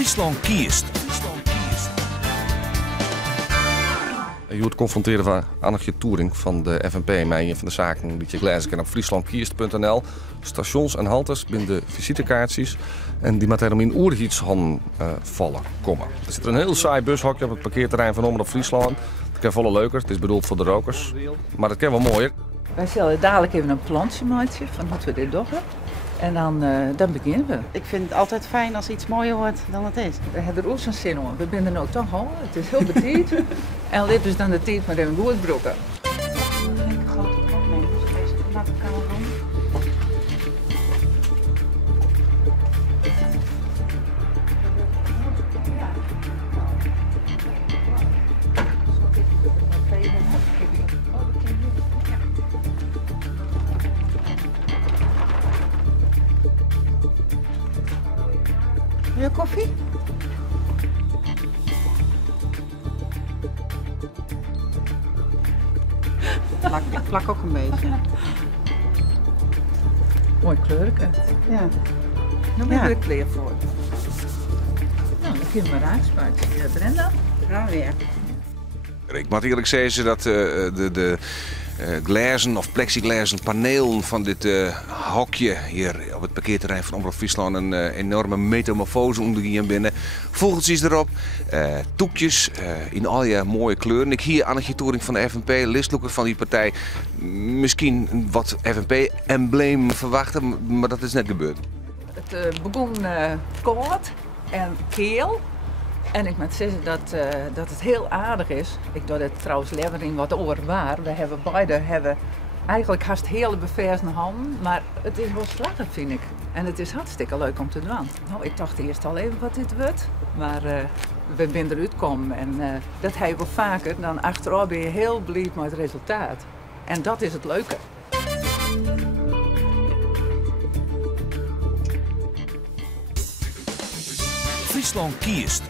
Friesland kiest. Je wordt confronteren van Annetje Toering van de FNP met een van de zaken die je lezen kan op frieslandkiest.nl. Stations en haltes binnen de visitekaartjes en die met hem in Oerhits vallen komen. Er zit een heel saai bushokje op het parkeerterrein van Omroep Friesland. Het kan volle leuker, het is bedoeld voor de rokers, maar het kan wel mooier. Wij zullen dadelijk even een plantje maken van hoe we dit doen. En dan beginnen we. Ik vind het altijd fijn als iets mooier wordt dan het is. We hebben er ook zo'n zin in. We zijn er nou toch al. Het is heel betiet. En dit is dan de tijd met een goed broeken. Een grote pot mee, dus deze laat ik elkaar doen. Wil je koffie? Ik plak ook een beetje. Mooi kleurke. Ja. Dan ben je er klaar voor. Nou, dan kunnen we raakspuiten. Brenda? Gaan we weer. Ik moet eerlijk zeggen dat de glazen of plexiglazen panelen van dit hokje hier op het parkeerterrein van Omroep Friesland een enorme metamorfose ondergaan binnen. Vogeltjes erop, toekjes in al je mooie kleuren. Ik hier Annetje Toering van de FNP, listloeker van die partij, misschien wat FNP-embleem verwachten, maar dat is net gebeurd. Het begon koud en keel. En ik moet zeggen dat het heel aardig is. Ik doe het trouwens liever in wat overwaar. We hebben beide eigenlijk haast hele beversde handen. Maar het is wel slagend, vind ik. En het is hartstikke leuk om te doen. Nou, ik dacht eerst al even wat dit wordt. Maar we zijn eruit gekomen. En dat hebben we vaker. Dan achteraf ben je heel blij met het resultaat. En dat is het leuke. Friesland kiest.